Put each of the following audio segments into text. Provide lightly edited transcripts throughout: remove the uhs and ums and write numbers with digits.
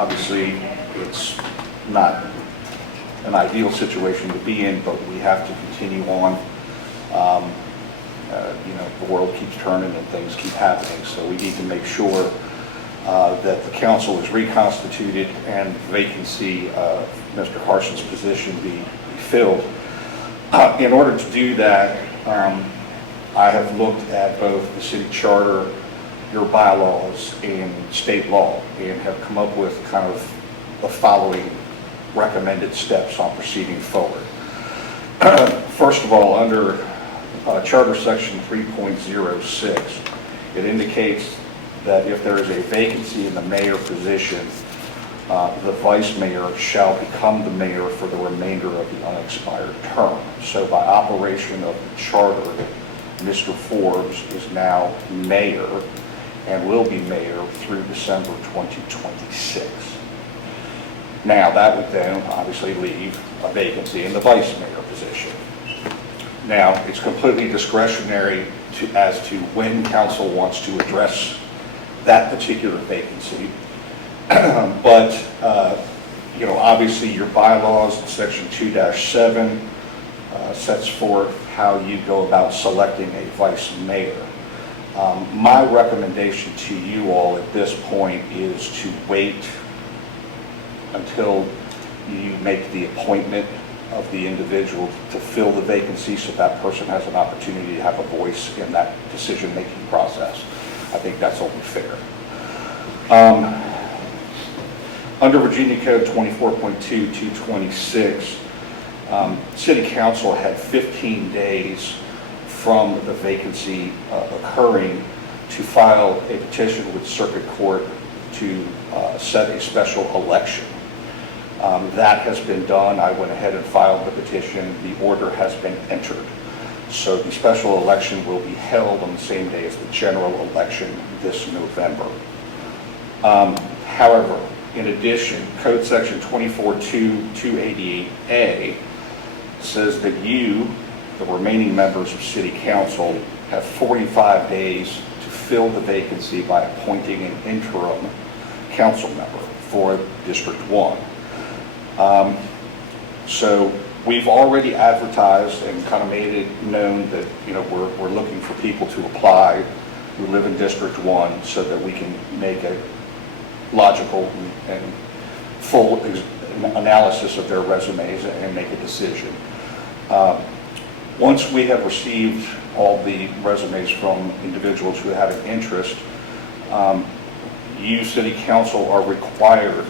Obviously, it's not an ideal situation to be in, but we have to continue on. The world keeps turning and things keep happening, so we need to make sure that the council is reconstituted and vacancy of Mr. Carson's position be filled. In order to do that, I have looked at both the city charter, your bylaws, and state law, and have come up with kind of the following recommended steps on proceeding forward. First of all, under Charter Section 3.06, it indicates that if there is a vacancy in the mayor position, the vice mayor shall become the mayor for the remainder of the unexpired term. So by operation of the charter, Mr. Forbes is now mayor and will be mayor through December 2026. Now, that would then obviously leave a vacancy in the vice mayor position. Now, it's completely discretionary as to when council wants to address that particular vacancy. But, obviously your bylaws in section 2-7 sets forth how you go about selecting a vice mayor. My recommendation to you all at this point is to wait until you make the appointment of the individual to fill the vacancy, so that person has an opportunity to have a voice in that decision-making process. I think that's only fair. Under Virginia Code 24.2-226, City Council had 15 days from the vacancy occurring to file a petition with Circuit Court to set a special election. That has been done. I went ahead and filed the petition. The order has been entered. So the special election will be held on the same day as the general election this November. However, in addition, Code Section 24.2-288A says that you, the remaining members of City Council, have 45 days to fill the vacancy by appointing an interim council member for District 1. So we've already advertised and kind of made it known that we're looking for people to apply who live in District 1 so that we can make a logical and full analysis of their resumes and make a decision. Once we have received all the resumes from individuals who have an interest, you, City Council, are required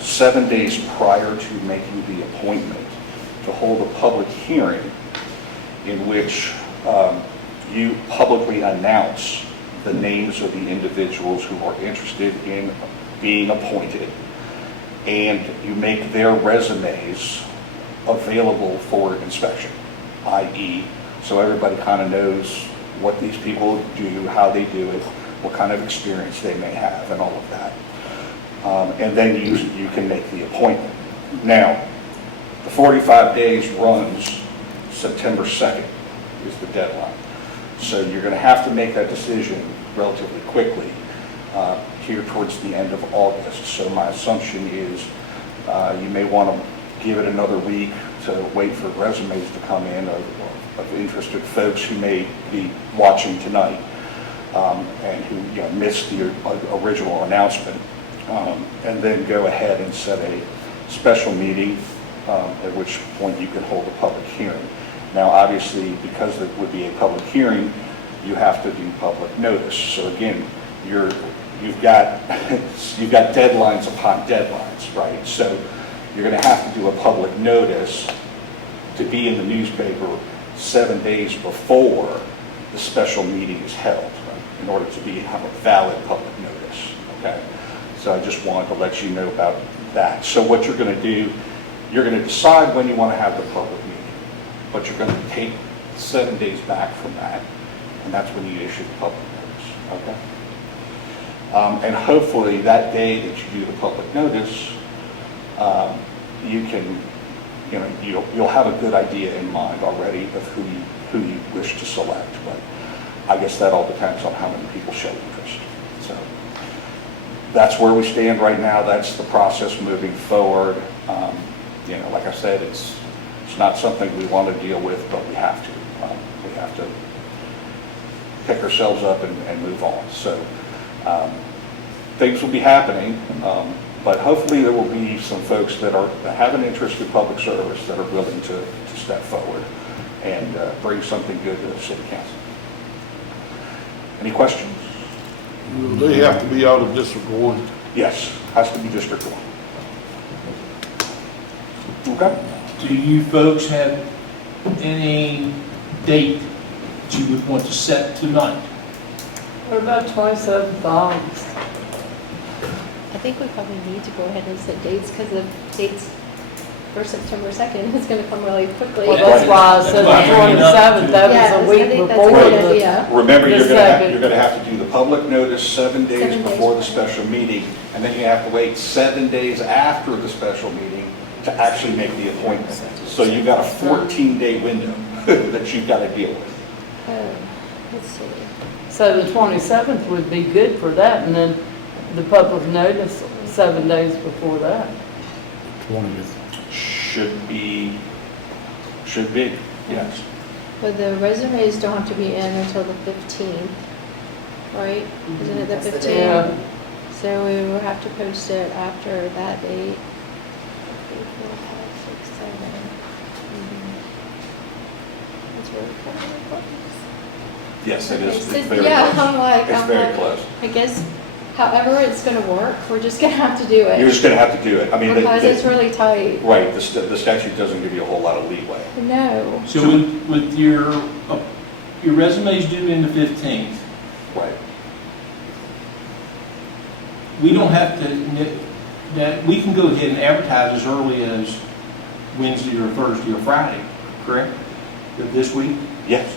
7 days prior to making the appointment to hold a public hearing in which you publicly announce the names of the individuals who are interested in being appointed, and you make their resumes available for inspection, i.e., so everybody kind of knows what these people do, how they do it, what kind of experience they may have, and all of that. And then you can make the appointment. Now, the 45 days runs September 2nd is the deadline. So you're going to have to make that decision relatively quickly here towards the end of August. So my assumption is you may want to give it another week to wait for resumes to come in of interested folks who may be watching tonight and who missed the original announcement, and then go ahead and set a special meeting at which point you can hold a public hearing. Now, obviously, because it would be a public hearing, you have to do public notice. So again, you've got deadlines upon deadlines, right? So you're going to have to do a public notice to be in the newspaper 7 days before the special meeting is held, right? In order to have a valid public notice. Okay. So I just wanted to let you know about that. So what you're going to do, you're going to decide when you want to have the public meeting, but you're going to take 7 days back from that, and that's when you issue the public notice. Okay. And hopefully that day that you do the public notice, you can, you'll have a good idea in mind already of who you wish to select. But I guess that all depends on how many people show interest. So that's where we stand right now. That's the process moving forward. You know, like I said, it's not something we want to deal with, but we have to. We have to pick ourselves up and move on. So things will be happening, but hopefully there will be some folks that have an interest in public service that are willing to step forward and bring something good to the city council. Any questions? They have to be out of District 1. Yes, has to be District 1. Okay. Do you folks have any date that you would want to set tonight? What about 27th August? I think we probably need to go ahead and set dates because the dates for September 2nd is going to come really quickly. Well, that's why I said the 27th, that Yeah, was a I week think that's before a good the... idea. Remember, The you're second. going to have to do the public notice 7 days 7 days before the prior. special meeting, and then you have to wait 7 days after the special meeting to actually make the appointment. So you've got a 14-day window that you've got to deal with. Let's see. So the 27th would be good for that, and then the public notice 7 days before that. 20th. Should be, yes. But the resumes don't have to be in until the 15th, right? Isn't it the That's the 15th? date. Yeah. So we will have to post it after that date. 3, 4, 5, 6, 7. It's really close. Yes, it is. It's Okay, so, very yeah, close. I'm like, It's very close. I guess however it's going to work, we're just going to have to do it. You're just going to have to do it. I mean, Because it's really tight. right, the statute doesn't give you a whole lot of leeway. No. So with your resume's due in the 15th, Right. we don't have to, that we can go ahead and advertise as early as Wednesday or Thursday or Friday, correct? Of this week? Yes.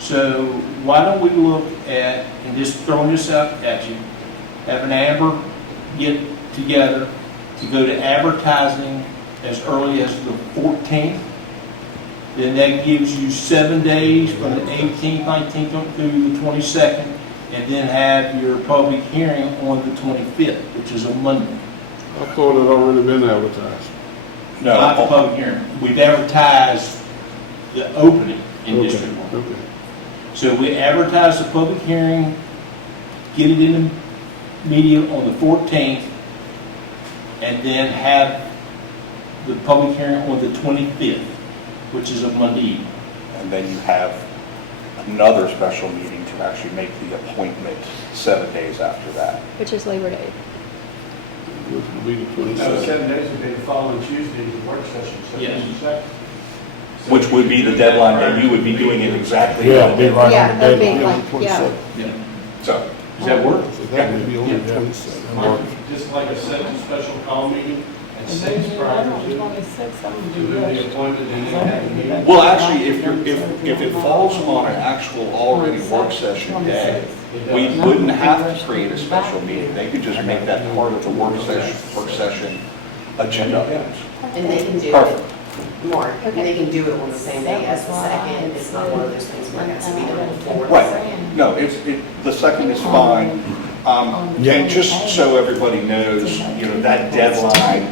So why don't we look at, and just throwing this out at you, having Amber get together to go to advertising as early as the 14th. Then that gives you 7 days from the 18th, 19th through the 22nd, and then have your public hearing on the 25th, which is a Monday. I thought it had already been advertised. Not the public hearing. We've advertised the opening in District 1. Okay. So we advertise the public hearing, get it in the media on the 14th, and then have the public hearing on the 25th, which is a Monday evening. And then you have another special meeting to actually make the appointment 7 days after that. Which is Labor Day. Which will be the No, 27th. 7 days would be the following Tuesday, the work session. Yes. Which would be the deadline that you would be doing it exactly. Yeah, be right Yeah, on the that'd be deadline. like, yeah. So, Does that work? So that would be on the 27th. Just like a special call meeting and And 6 then prior on to 26th, I'm to gonna do the that. appointment and then have the meeting. well, actually, if it falls on an actual already work session day, we wouldn't have to create a special meeting. They could just make that part of the work session agenda items. And they can do Perfect. it, Mark, they can do it on the same day as the second. It's not one of those things where it has to be done before the Right. second. No, the second is fine. And just so everybody knows, you know, that deadline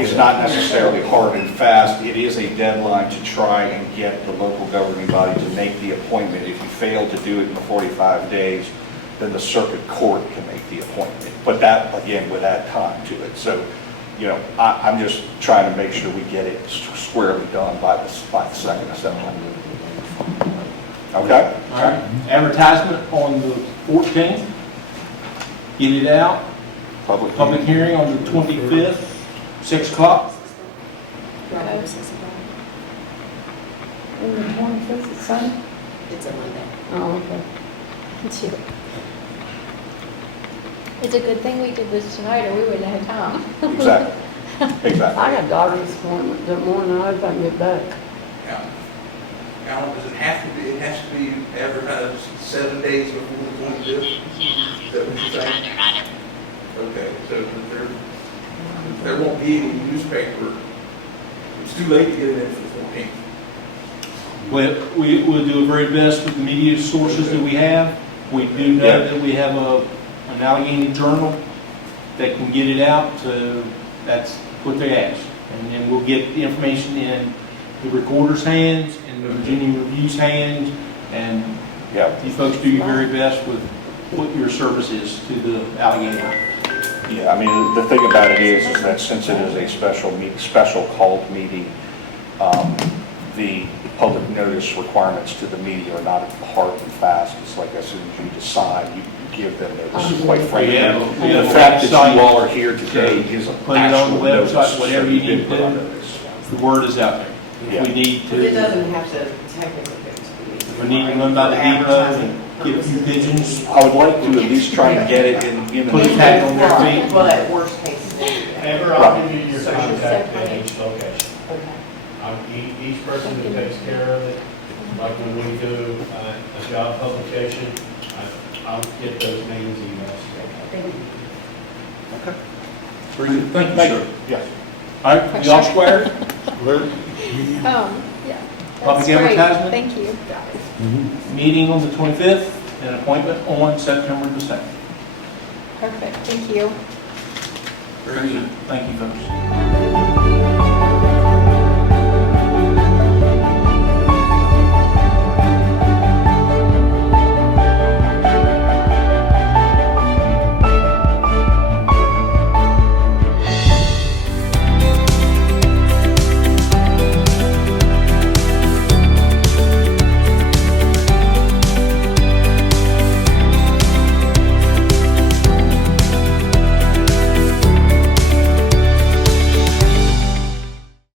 is not necessarily hard and fast. It is a deadline to try and get the local governing body to make the appointment. If you fail to do it in the 45 days, then the circuit court can make the appointment. But that, again, would add time to it. So, you know, I'm just trying to make sure we get it squarely done by the 2nd of September. Okay? All right. Advertisement on the 14th. Get it out. Public hearing on the 25th, 6 o'clock. Okay. And the 25th is Sunday? It's a Monday. Oh, okay. It's you. It's a good thing we did this tonight or we wouldn't have had time. Exactly. Exactly. I got doctor's appointment that morning, I hope I can get back. Yeah. How long does it have to be? It has to be advertised 7 days before the 25th? Is that what you're saying? Okay, so there won't be any newspaper. It's too late to get it in for the 14th. Well, we'll do our very best with the media sources that we have. We do know that we have an Allegheny Journal they can get it out, that's what they ask. And then we'll get the information in the recorder's hands and the Virginia Review's hands, and Yeah, you folks do your very best with what your service is to the Allegheny. yeah, I mean, the thing about it is that since it is a special called meeting, the public notice requirements to the meeting are not hard and fast. It's like as soon as you decide, you give them notice, quite frankly. Yeah. The fact that you all are here today is an Put it on the actual notice. website, whatever so you did need to put on do. notice. The word is out there. Yeah. If we need But it to, doesn't have to technically go to the meeting. if we need to run by the depot and get a few pigeons, I would like to at least try and get it in the. Put a tag on their feet. But worst case scenario. Amber, I'll give you your So she's contact separate. at each location. Okay. Each person who takes care of it, like when we do a job publication, I'll get those names emails. Okay. Very good. Thank you, sir. Yes. All right, y'all squared? Yeah. Public That's great. advertisement? Thank you. Meeting on the 25th and appointment on September the 2nd. Perfect, thank you. Very good. Thank you, folks.